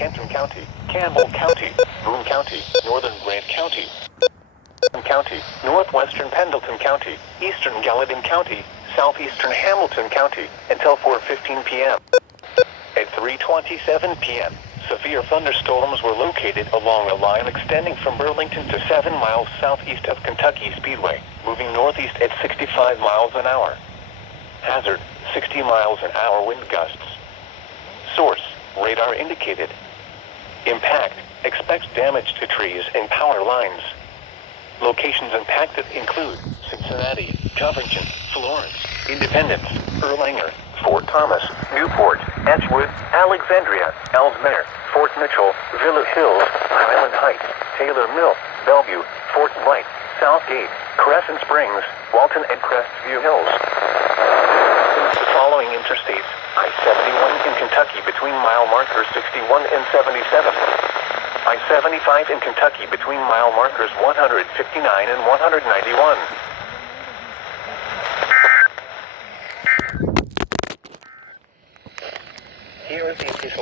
Canton County, Campbell County, Boone County, Northern Grant County, County, Northwestern Pendleton County, Eastern Gallatin County, Southeastern Hamilton County, until 4:15 p.m. At 3:27 p.m., severe thunderstorms were located along a line extending from Burlington to 7 miles southeast of Kentucky Speedway, moving northeast at 65 miles an hour. Hazard, 60 miles an hour wind gusts. Source, radar indicated. Impact, expects damage to trees and power lines. Locations impacted include Cincinnati, Covington, Florence, Independence, Erlanger, Fort Thomas, Newport, Edgewood, Alexandria, Ellesmere, Fort Mitchell, Villa Hills, Highland Heights, Taylor Mill, Bellevue, Fort Wright, Southgate, Crescent Springs, Walton and Crestview Hills. The following interstates: I-71 in Kentucky between mile markers 61 and 77. I-75 in Kentucky between mile markers 159 and 191. Here is the official